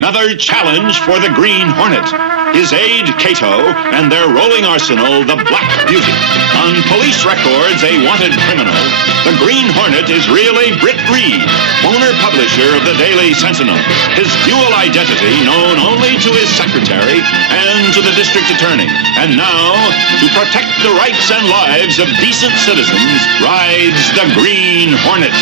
Another challenge for the Green Hornet. His aide, Cato, and their rolling arsenal, the Black Beauty. On police records, a wanted criminal, the Green Hornet is really Britt Reid, owner publisher of the Daily Sentinel. His dual identity known only to his secretary and to the district attorney. And now, to protect the rights and lives of decent citizens, rides the Green Hornet.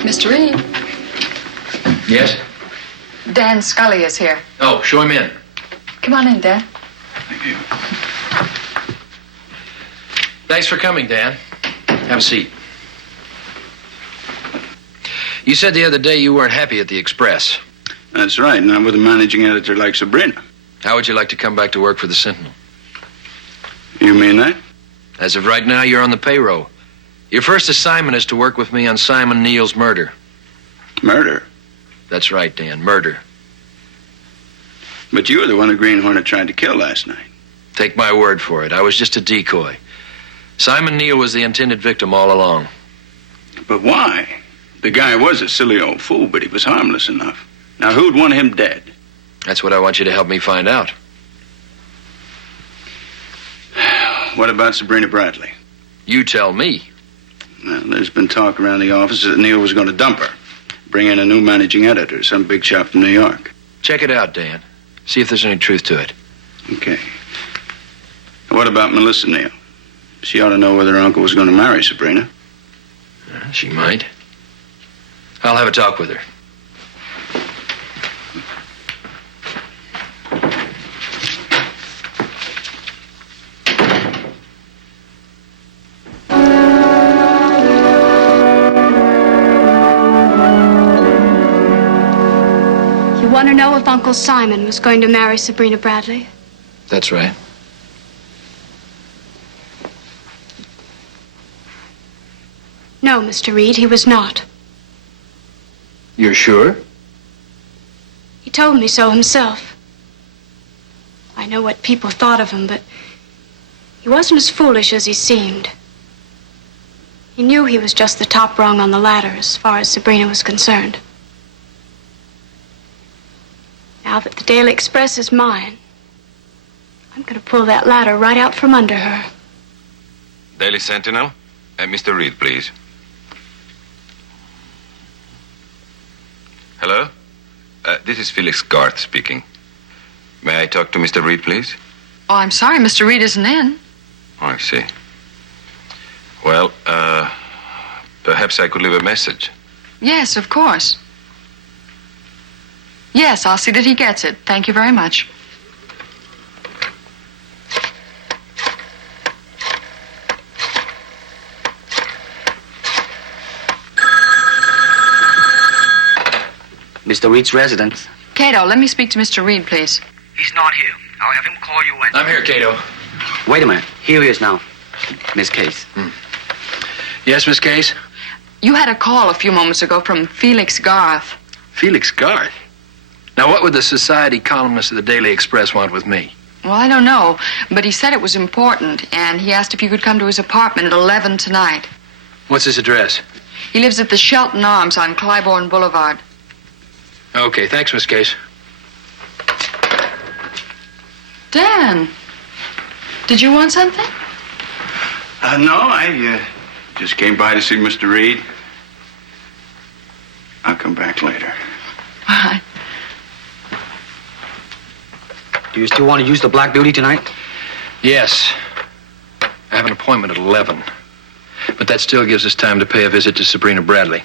Mr. Reid. Yes? Dan Scully is here. Oh, show him in. Come on in, Dan. Thank you. Thanks for coming, Dan. Have a seat. You said the other day you weren't happy at the Express. That's right, not with a managing editor like Sabrina. How would you like to come back to work for the Sentinel? You mean that? As of right now, you're on the payroll. Your first assignment is to work with me on Simon Neal's murder. Murder? That's right, Dan, murder. But you were the one the Green Hornet tried to kill last night. Take my word for it. I was just a decoy. Simon Neal was the intended victim all along. But why? The guy was a silly old fool, but he was harmless enough. Now, who'd want him dead? That's what I want you to help me find out. What about Sabrina Bradley? You tell me. Well, there's been talk around the office that Neal was going to dump her. Bring in a new managing editor, some big shot from New York. Check it out, Dan. See if there's any truth to it. Okay. What about Melissa Neal? She ought to know whether her uncle was going to marry Sabrina. She might. I'll have a talk with her. You want to know if Uncle Simon was going to marry Sabrina Bradley? That's right. No, Mr. Reid, he was not. You're sure? He told me so himself. I know what people thought of him, but he wasn't as foolish as he seemed. He knew he was just the top rung on the ladder as far as Sabrina was concerned. Now that the Daily Express is mine, I'm going to pull that ladder right out from under her. Daily Sentinel? Mr. Reid, please. Hello? This is Felix Garth speaking. May I talk to Mr. Reid, please? Oh, I'm sorry, Mr. Reid isn't in. Oh, I see. Well, perhaps I could leave a message. Yes, of course. Yes, I'll see that he gets it. Thank you very much. Mr. Reid's residence. Cato, let me speak to Mr. Reid, please. He's not here. I'll have him call you when... I'm here, Cato. Wait a minute. Here he is now. Miss Case. Yes, Miss Case? You had a call a few moments ago from Felix Garth. Felix Garth? Now, what would the society columnist of the Daily Express want with me? Well, I don't know, but he said it was important, and he asked if you could come to his apartment at 11 tonight. What's his address? He lives at the Shelton Arms on Clybourne Boulevard. Okay, thanks, Miss Case. Dan, did you want something? No, I just came by to see Mr. Reid. I'll come back later. All right. Do you still want to use the Black Beauty tonight? Yes. I have an appointment at 11. But that still gives us time to pay a visit to Sabrina Bradley.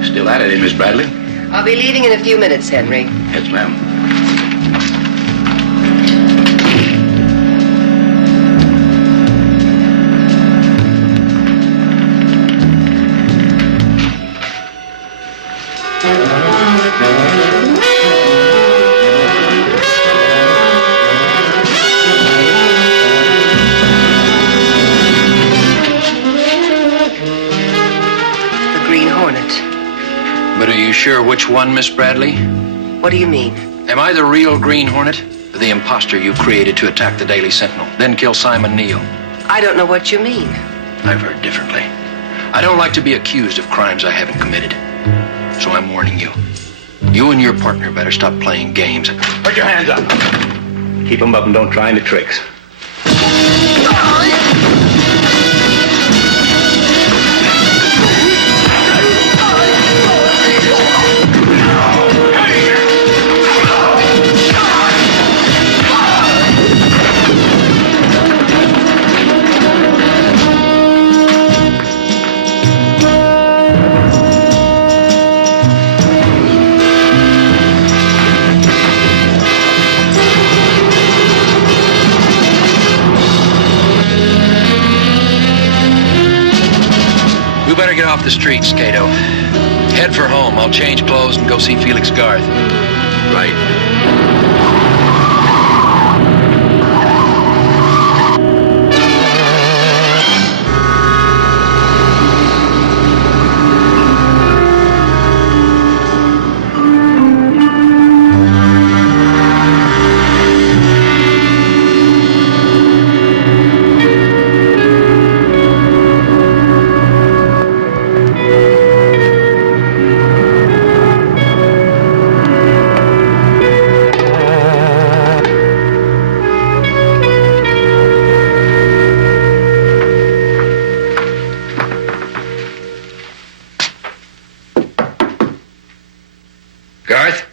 Still at it, Miss Bradley? I'll be leaving in a few minutes, Henry. Yes, ma'am. The Green Hornet. But are you sure which one, Miss Bradley? What do you mean? Am I the real Green Hornet? Or the imposter you created to attack the Daily Sentinel, then kill Simon Neal? I don't know what you mean. I've heard differently. I don't like to be accused of crimes I haven't committed. So I'm warning you. You and your partner better stop playing games. Put your hands up. Keep them up and don't try any tricks. You better get off the streets, Cato. Head for home. I'll change clothes and go see Felix Garth. Right. Garth?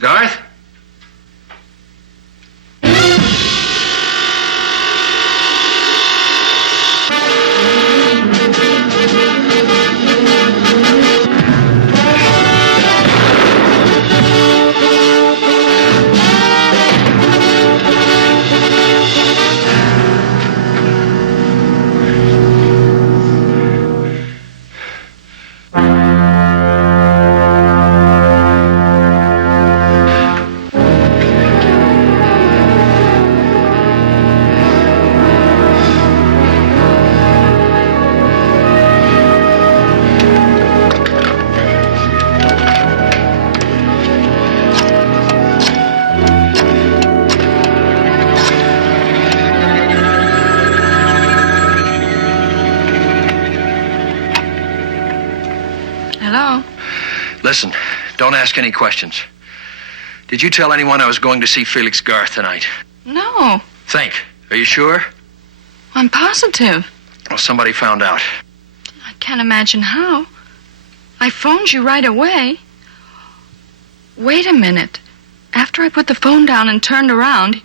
Garth? Hello? Listen, don't ask any questions. Did you tell anyone I was going to see Felix Garth tonight? No. Think. Are you sure? I'm positive. Well, somebody found out. I can't imagine how. I phoned you right away. Wait a minute. After I put the phone down and turned around,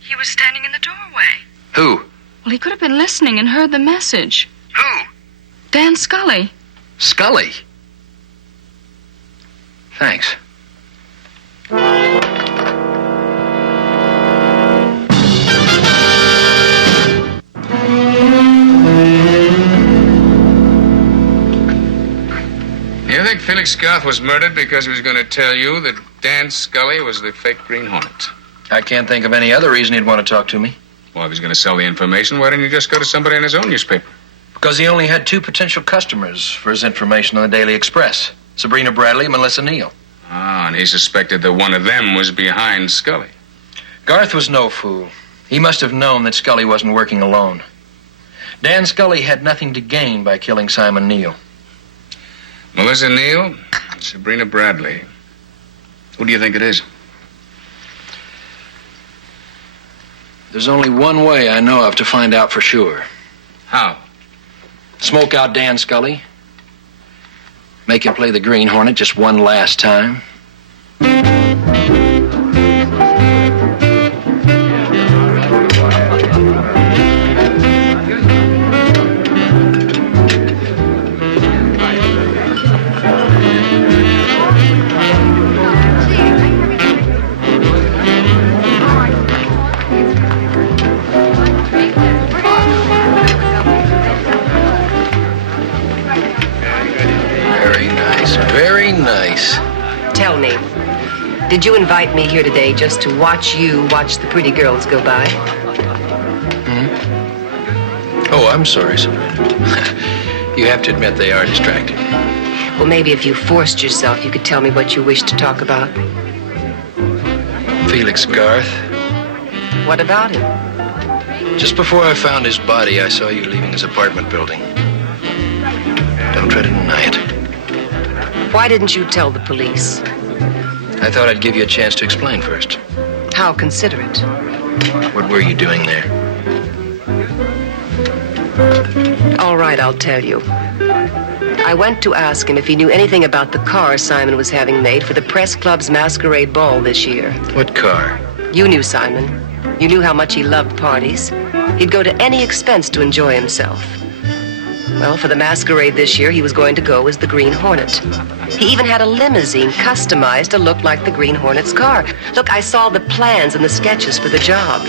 he was standing in the doorway. Who? Well, he could have been listening and heard the message. Who? Dan Scully. Scully. Thanks. Felix Garth was murdered because he was going to tell you that Dan Scully was the fake Green Hornet. I can't think of any other reason he'd want to talk to me. Well, if he's going to sell the information, why didn't he just go to somebody in his own newspaper? Because he only had 2 potential customers for his information on the Daily Express. Sabrina Bradley and Melissa Neal. Ah, and he suspected that one of them was behind Scully. Garth was no fool. He must have known that Scully wasn't working alone. Dan Scully had nothing to gain by killing Simon Neal. Melissa Neal, Sabrina Bradley. Who do you think it is? There's only one way I know of to find out for sure. How? Smoke out Dan Scully. Make him play the Green Hornet just one last time. Very nice. Tell me, did you invite me here today just to watch you watch the pretty girls go by? Oh, I'm sorry, Sabrina. You have to admit they are distracting. Well, maybe if you forced yourself, you could tell me what you wish to talk about. Felix Garth. What about him? Just before I found his body, I saw you leaving his apartment building. Don't try to deny it. Why didn't you tell the police? I thought I'd give you a chance to explain first. How considerate. What were you doing there? All right, I'll tell you. I went to ask him if he knew anything about the car Simon was having made for the Press Club's masquerade ball this year. What car? You knew Simon. You knew how much he loved parties. He'd go to any expense to enjoy himself. Well, for the masquerade this year, he was going to go as the Green Hornet. He even had a limousine customized to look like the Green Hornet's car. Look, I saw the plans and the sketches for the job.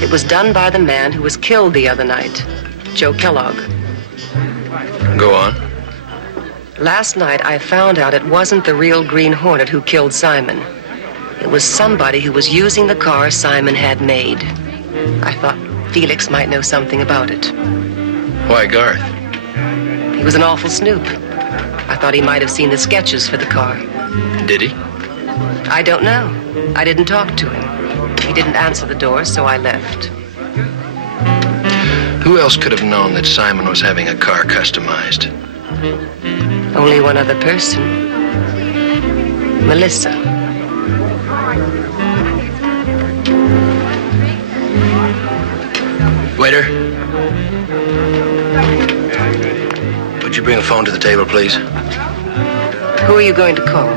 It was done by the man who was killed the other night, Joe Kellogg. Go on. Last night, I found out it wasn't the real Green Hornet who killed Simon. It was somebody who was using the car Simon had made. I thought Felix might know something about it. Why Garth? He was an awful snoop. I thought he might have seen the sketches for the car. Did he? I don't know. I didn't talk to him. He didn't answer the door, so I left. Who else could have known that Simon was having a car customized? Only one other person. Melissa. Waiter. Would you bring a phone to the table, please? Who are you going to call?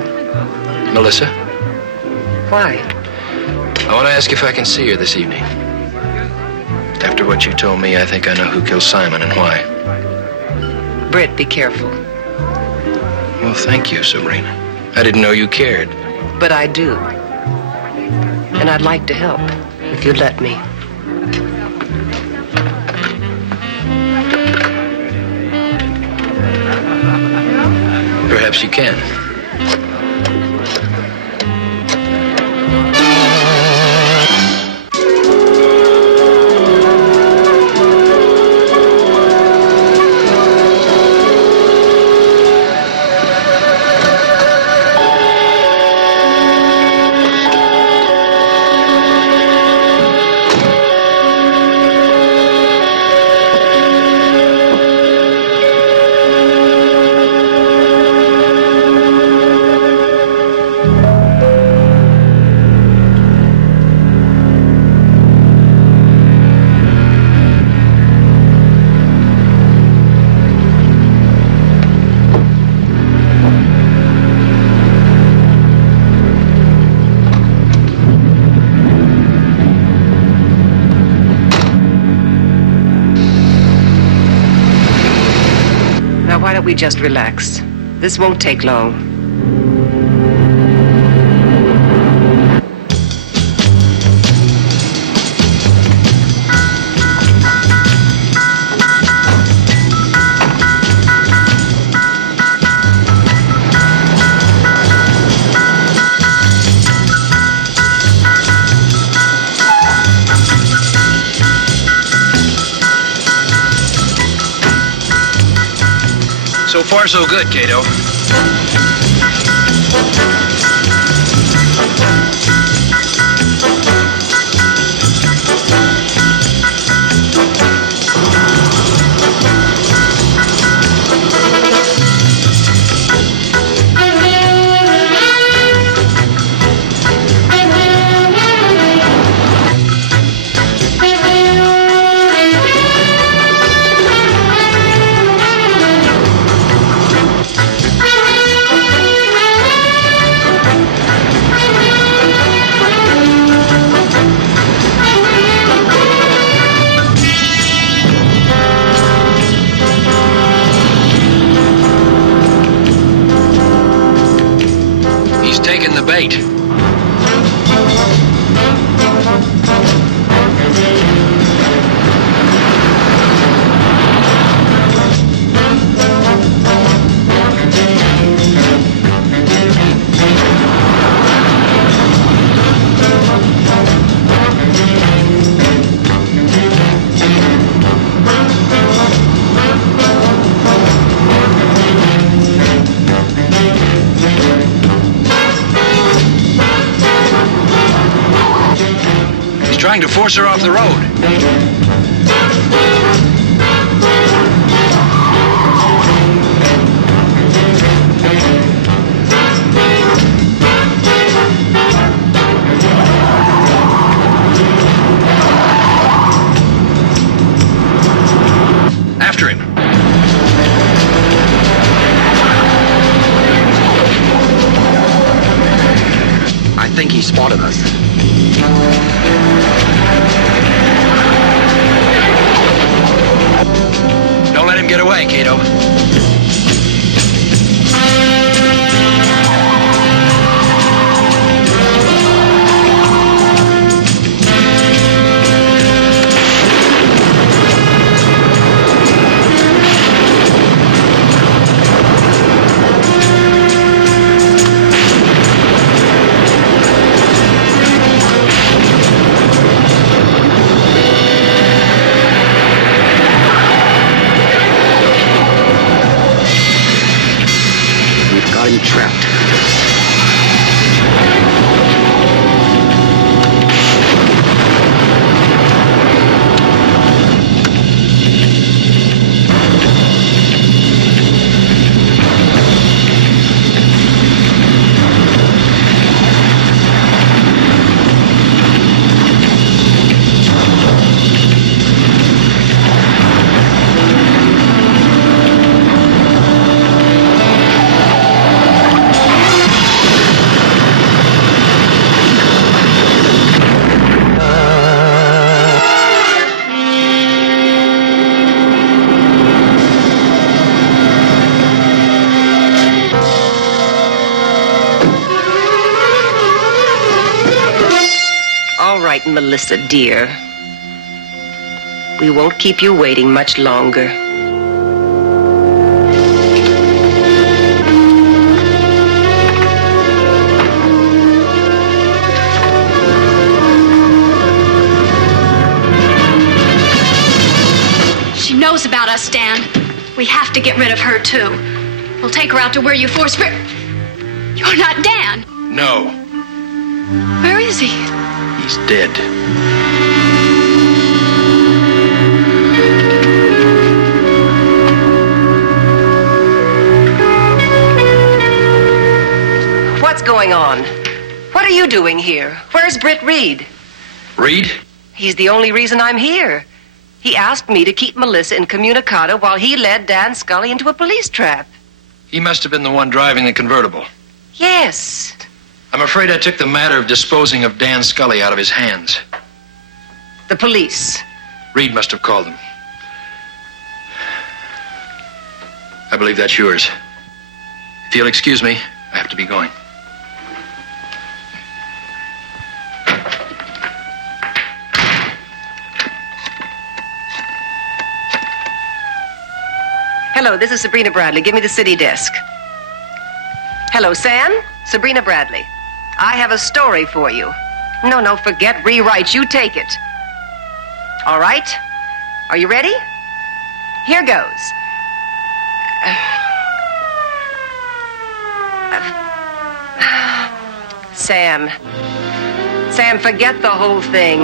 Melissa. Why? I want to ask if I can see her this evening. After what you told me, I think I know who killed Simon and why. Britt, be careful. Well, thank you, Sabrina. I didn't know you cared. But I do. And I'd like to help, if you'd let me. Perhaps you can. Why don't we just relax? This won't take long. So far, so good, Cato. Taking the bait. Trying to force her off the road. After him. I think he spotted us. Don't let him get away, Cato. Trapped. right, Melissa, dear. We won't keep you waiting much longer. She knows about us, Dan. We have to get rid of her, too. We'll take her out to where you force Britt. You're not Dan. No. Where is he? He's dead. What's going on? What are you doing here? Where's Britt Reid? Reid? He's the only reason I'm here. He asked me to keep Melissa incommunicado while he led Dan Scully into a police trap. He must have been the one driving the convertible. Yes. I'm afraid I took the matter of disposing of Dan Scully out of his hands. The police. Reid must have called him. I believe that's yours. If you'll excuse me, I have to be going. Hello, this is Sabrina Bradley. Give me the city desk. Hello, Sam? Sabrina Bradley. I have a story for you. No, forget rewrite. You take it. All right? Are you ready? Here goes. Sam. Sam, forget the whole thing.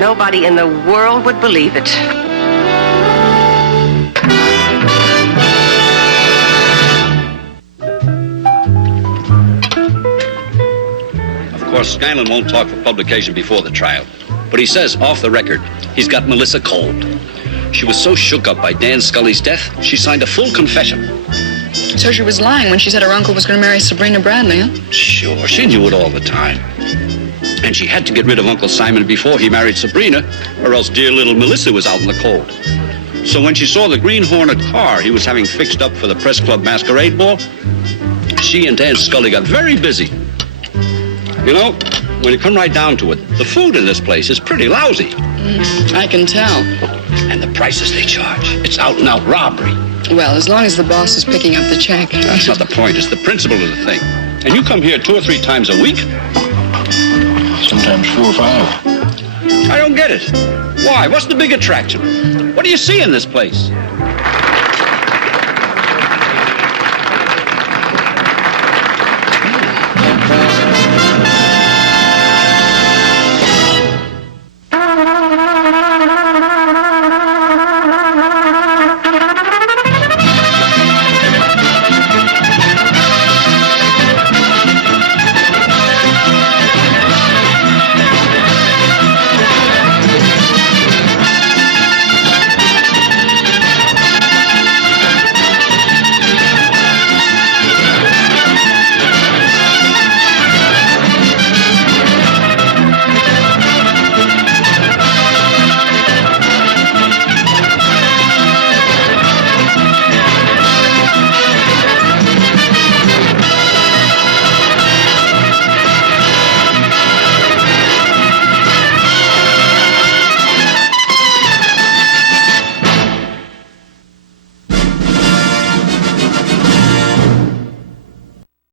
Nobody in the world would believe it. Of course, Scanlon won't talk for publication before the trial. But he says, off the record, he's got Melissa cold. She was so shook up by Dan Scully's death, she signed a full confession. So she was lying when she said her uncle was going to marry Sabrina Bradley, huh? Sure, she knew it all the time. And she had to get rid of Uncle Simon before he married Sabrina, or else dear little Melissa was out in the cold. So when she saw the Green Hornet car he was having fixed up for the Press Club masquerade ball, she and Dan Scully got very busy. You know, when you come right down to it, the food in this place is pretty lousy. I can tell. And the prices they charge, it's out-and-out robbery. Well, as long as the boss is picking up the check. That's not the point. It's the principle of the thing. And you come here 2 or 3 times a week? Sometimes 4 or 5. I don't get it. Why? What's the big attraction? What do you see in this place?